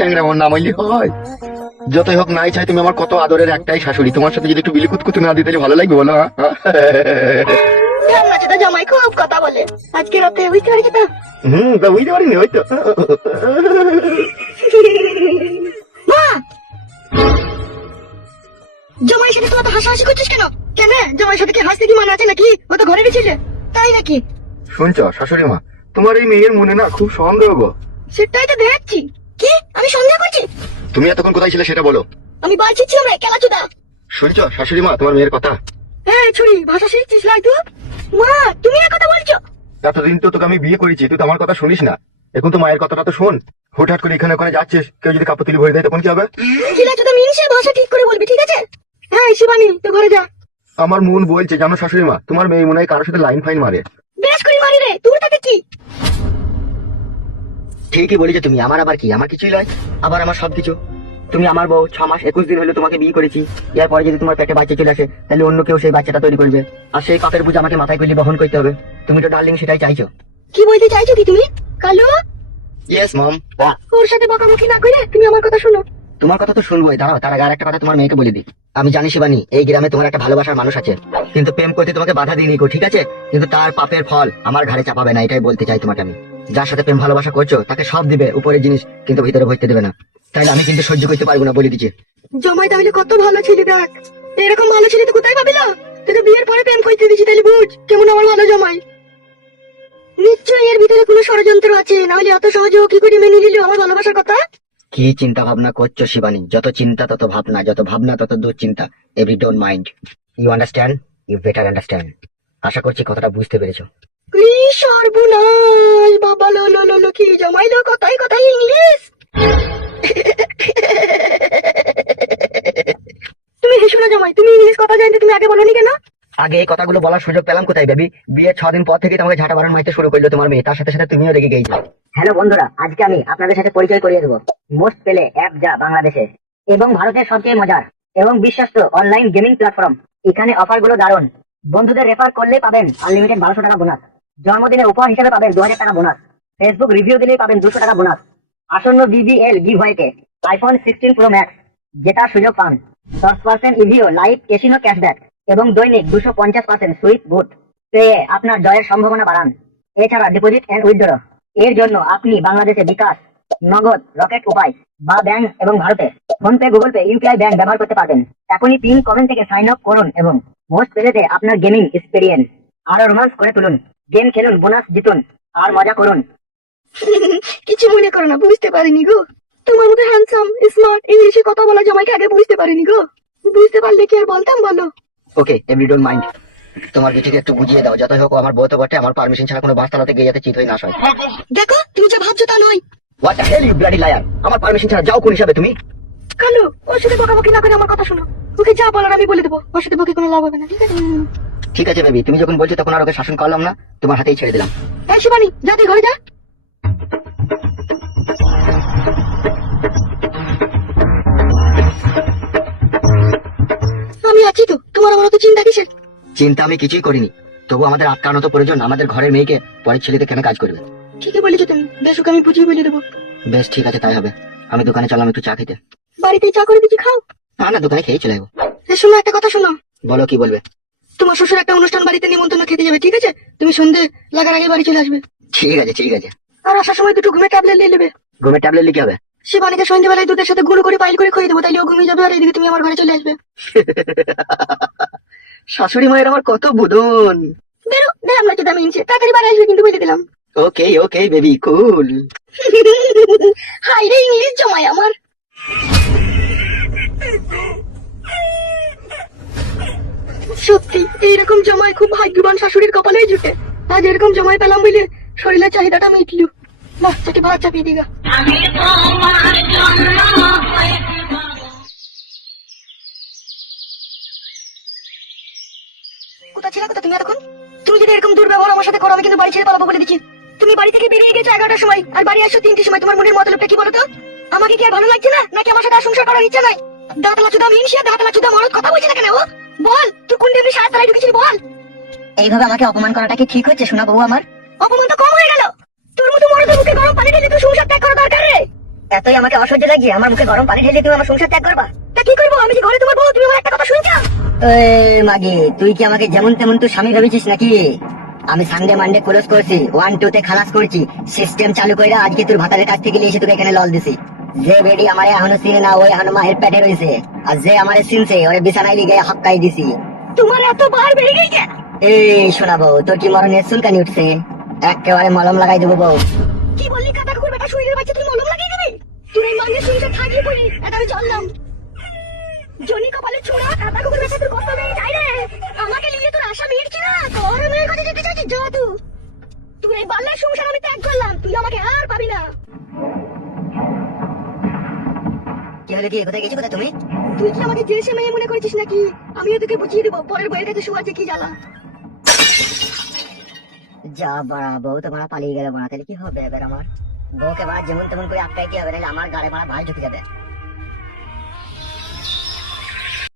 চ্যাংরা আমার নাম হইলে হয়। যতই হোক নাই চাই, তুমি আমার কত আদরের একটাই শাশুড়ি, তোমার সাথে যদি একটু বিলিকুতকুতু না দিতে ভালো লাগবে বলো? জামাই খুব কথা বলে, আজকে রাতে বুঝতে পারছি তো। তা বুঝতে পারিনি হয়তো। মা, জামাইয়ের সাথে তোমার তো হাসাহাসি করছিস কেন? কেন জামাইয়ের সাথে কি হাসতে কি মানা আছে নাকি? ও তো ঘরে গেছিলে, তাই নাকি? শুনছো শাশুড়ি মা, তোমার এই মেয়ের মনে না খুব সন্দেহ গো। সেটাই তো দেখছি। কি আমি সন্দেহ করছি? তুমি এতক্ষণ কোথায় ছিলে সেটা বলো। আমি বাড়ছি ছিলাম রে, খেলা চুদা। শুনছো শাশুড়ি মা তোমার মেয়ের কথা? হ্যাঁ ছুরি, ভাষা শিখছিস লাই তুই? মা তুমি এক কথা বলছো? এতদিন তো তোকে আমি বিয়ে করেছি, তুই তো আমার কথা শুনিস না। এখন তো মায়ের কথাটা তো শোন। হুটহাট করে এখানে ওখানে যাচ্ছিস, কেউ যদি কাপড় তুলি ভরে দেয় তখন কি হবে? ছিলা চুদা মিনসে ভাষা ঠিক করে বলবি, ঠিক আছে? হ্যাঁ শিবানী, তো ঘরে যা। আমার মন বলছে জানো শাশুড়ি মা, তোমার মেয়ে মনে হয় কারোর সাথে লাইন ফাইন মারে। বেশ করে মারি রে, তোর তাতে কি? ঠিকই বলেছো তুমি, আমার আবার কি, আমার কিছুই নয়, আবার আমার সবকিছু। তুমি আমার বউ, 6 মাস 21 দিন হলো তোমাকে বিয়ে করেছি। এরপরে যদি তোমার পেটে বাচ্চা চলে আসে, তাহলে অন্য কেউ সেই বাচ্চাটা তৈরি করবে, আর সেই পাপের বুঝ আমাকে মাথায় করে বহন করতে হবে। তুমি তো ডার্লিং সেটাই চাইছো। কি বলতে চাইছো কি তুমি কালু? Yes mom. ওর সাথে বকাবকি না করে তুমি আমার কথা শোনো। তোমার কথা তো শুনবোই, দাঁড়াও, তার আগে আরেকটা কথা তোমার মেয়েকে বলে দিই। আমি জানি শিবানী, এই গ্রামে তোমার একটা ভালোবাসার মানুষ আছে, কিন্তু প্রেম করতে তোমাকে বাধা দিইনি গো, ঠিক আছে? কিন্তু তার পাপের ফল আমার ঘাড়ে চাপাবে না, এটাই বলতে চাই তোমাকে আমি। যার সাথে প্রেম ভালোবাসা করছো তাকে সব দিবে উপরের জিনিস, কিন্তু ভিতরে ভরতে দেবে না। তাইলে আমি কিন্তু সহ্য করতে পারবো না, বলে দিচ্ছি। জামাই তাহলে কত ভালো ছেলে, দেখ এরকম ভালো ছেলে তো কোথায় পাবিলা? তোকে বিয়ের পরে প্রেম করতে দিচ্ছি, তাহলে বুঝ কেমন আমার ভালো জামাই। নিশ্চয়ই এর ভিতরে কোনো ষড়যন্ত্র আছে, নাহলে এত সহজে ও কি করে মেনে নিল আমার ভালোবাসার কথা? কি চিন্তা ভাবনা করছো শিবানী? যত চিন্তা তত ভাবনা, যত ভাবনা তত দুশ্চিন্তা। Every don't mind, you understand, you better understand. আশা করছি কথাটা বুঝতে পেরেছো। কি সর্বনাশ বাবা, লো লো লো লো, কি জামাই লো, কথাই কথাই ইংলিশ। তুমি হেসো না জামাই, তুমি ইংলিশ কথা জানতে তুমি আগে বলোনি কেন? আগে এই কথাগুলো বলার সুযোগ পেলাম কোথায় বেবি? বিয়ের 6 দিন পর থেকে তোমাকে ঝাঁটা বারণ মারতে শুরু করলো তোমার মেয়ে, তার সাথে সাথে তুমিও রেগে গেছো। হ্যালো বন্ধুরা, আজকে আমি আপনাদের সাথে পরিচয় করিয়ে দেবো মোস্ট প্লে অ্যাপ, যা বাংলাদেশে এবং ভারতের সবচেয়ে মজার এবং বিশ্বস্ত অনলাইন গেমিং প্ল্যাটফর্ম। এখানে অফারগুলো দারুণ। বন্ধুদের রেফার করলে পাবেন আনলিমিটেড 1200 টাকা বোনাস, জন্মদিনে উপহার হিসেবে পাবেন 2000 টাকা বোনাস, ফেসবুক রিভিউ দিলেই পাবেন 200 টাকা বোনাস, আসন্ন বিবিএল গিভওয়েতে আইফোন 16 প্রো ম্যাক্স জেতার সুযোগ পান, 10% ইভিও লাইভ ক্যাসিনো ক্যাশব্যাক এবং দৈনিক 250% সুইট বুট পেয়ে আপনার জয়ের সম্ভাবনা বাড়ান। এছাড়া ডিপোজিট এন্ড উইথড্র এর জন্য আপনি বাংলাদেশে বিকাশ, নগদ, রকেট উপায় বা ব্যাংক এবং ভারতে PhonePe, Google pay, UPI bank ব্যবহার করতে পারবেন। এখনই পিন কমেন্ট থেকে সাইন আপ করুন এবং মোস্ট পেলেতে আপনার গেমিং এক্সপেরিয়েন্স আরো রোমান্স করে তুলুন। গেম খেলুন, বোনাস জিতুন আর মজা করুন। কিছু মনে করো না, বুঝতে পারিনি গো। তোমার মতো হ্যান্ডসাম স্মার্ট ইংলিশে কথা বলা জামাইকে আগে বুঝতে পারিনি গো। বুঝতে পারলে কি আর বলতাম বলো? ওকে, এভরি ডোন্ট মাইন্ড। তোমার বেটিকে একটু বুঝিয়ে দাও, যতই হোক ও আমার বউ তো বটে, আমার পারমিশন ছাড়া কোনো বাস চালাতে গিয়ে যাতে চিত হয়ে না হয়। দেখো তুমি যা ভাবছো তা নয়। What the hell you bloody liar! আমার পারমিশন ছাড়া যাও কোন হিসাবে তুমি? কালু, ওর সাথে বকাবকি না করে আমার কথা শোনো। ওকে যা বলার আমি বলে দেবো, ওর সাথে বকে কোনো লাভ হবে না, ঠিক আছে? ঠিক আছে বেবি, তুমি যখন বলছো তখন আর ওকে শাসন করলাম না, তোমার হাতেই ছেড়ে দিলাম। এই শিবানী, যা তুই ঘরে যা। আমি আছি তো, তোমার আমার তো চিন্তা কিসের? চিন্তা আমি কিছুই করিনি, তবু আমাদের আটকানো তো প্রয়োজন। আমাদের ঘরের মেয়েকে পরের ছেলেতে কেন কাজ করবে? ঠিকই বলেছো তুমি, বেশ ওকে আমি বুঝিয়ে বলে দেবো। বেশ ঠিক আছে, তাই হবে। আমি দোকানে চললাম একটু চা খেতে। বাড়িতেই চা করে দিচ্ছি, খাও। না না, দোকানে খেয়ে চলে যাবো। শোনো একটা কথা শোনো। বলো, কি বলবে? তোমার শ্বশুর একটা অনুষ্ঠান বাড়িতে নিমন্ত্রণ খেতে যাবে, ঠিক আছে? তুমি সন্ধে লাগার আগে বাড়ি চলে আসবে। ঠিক আছে ঠিক আছে। আর আসার সময় দুটো ঘুমের ট্যাবলেট নিয়ে নেবে। ঘুমের ট্যাবলেট লিখে হবে? শিবানীকে সন্ধ্যেবেলায় দুধের সাথে গুঁড়ো করে পাইল করে খেয়ে দেবো, তাইলে ও ঘুমিয়ে যাবে আর এদিকে তুমি আমার ঘরে চলে আসবে। শাশুড়ি মায়ের আমার কত বুদন। বেরো, দেখলাম না দামি ইনছে, তাড়াতাড়ি বাড়ি আসবে কিন্তু বলে দিলাম। ওকে ওকে বেবি, কুল। হাই রে ইংলিশ জামাই আমার। সত্যি এইরকম জামাই খুব ভাগ্যবান, শাশুড়ির কপালেই জুটে। আজ এরকম জামাই পেলাম বলে শরীরের চাহিদাটা মিটলু। না চাটি ভাত চাপিয়ে দিগা। কোথা ছিল কোথা তুমি এতক্ষণ? তুমি যদি এরকম দুর্ব্যবহার আমার সাথে করো আমি কিন্তু বাড়ি ছেড়ে পালাবো বলে দিচ্ছি। তুমি বাড়ি থেকে বেরিয়ে গেছো 11টার সময় আর বাড়ি আসছো 3টের সময়। তোমার মনের মতলবটা কি বলো তো? আমাকে কি আর ভালো লাগছে না, নাকি আমার সাথে আর সংসার করার ইচ্ছা নাই? দাঁতলা চুদা মিনসিয়া, দাঁতলা চুদা মরদ কথা বলছি না কেন? ও বল, তুই কোন দিন সাত তালায় ঢুকেছিলি বল? এইভাবে আমাকে অপমান করাটা কি ঠিক হচ্ছে শোনা বউ আমার? অপমান তো কম হয়ে গেল। তোর মতো মরদের মুখে গরম পানি ঢেলে তুই সংসার ত্যাগ করা দরকার রে। এতই আমাকে অসহ্য লাগছে, আমার মুখে গরম পানি ঢেলে তুমি আমার সংসার ত্যাগ করবা? তা কি করবো, আমি যে ঘরে তোমার বউ, তুমি আমার একটা কথা শুনছো? এই মাগি, তুই কি আমাকে যেমন তেমন তুই স্বামী ভেবেছিস নাকি? আমি সানডে মানডে ক্লোজ করছি, 1 2 তে খালাস করছি, সিস্টেম চালু করে আজকে তোর ভাতারের কাছ থেকে এসে তোকে এখানে লল দিছি। যে বেডি আমারে এখনো চিনে না, ওই এখনো মায়ের পেটে রয়েছে, আর যে আমারে চিনছে ওরে বিছানায় লিগে হক্কাই দিছি। তোমার এত বার বেড়ে গেছে। এই শোনাবো, তোর কি মরণের চুলকানি উঠছে? একেবারে মলম লাগাই দেবো বউ। কি বললি কাটা কুকুর বেটা, শরীরের বাচ্চা তুই মলম লাগিয়ে দিবি? তুই এই মাঙ্গের শুনতে থাকলি বলি এটা আমি জানলাম। জনি কপালে ছোড়া কাটা কুকুর বেটা, তোর কত মেয়ে যাই রে, আমাকে নিয়ে তোর আশা মিটছে না, তোর মেয়ের কাছে যেতে চাচ্ছিস যা তুই। তুই এই বাল্লার সংসার আমি ত্যাগ করলাম, তুই আমাকে আর পাবি না। কি হলো, কি কোথায় গেছো, কোথায় তুমি? তুই কি আমাকে যে সে মেয়ে মনে করেছিস নাকি? আমিও তোকে বুঝিয়ে দেবো পরের বইয়ের কাছে শোয়াচ্ছে কি জ্বালা। যা বাড়া, বউ তো মারা পালিয়ে গেলে বাড়া, তাহলে কি হবে এবার আমার? বউকে বাড়া যেমন তেমন করে আটকাই কি হবে, নাহলে আমার গাড়ে মারা ভাই ঢুকে যাবে।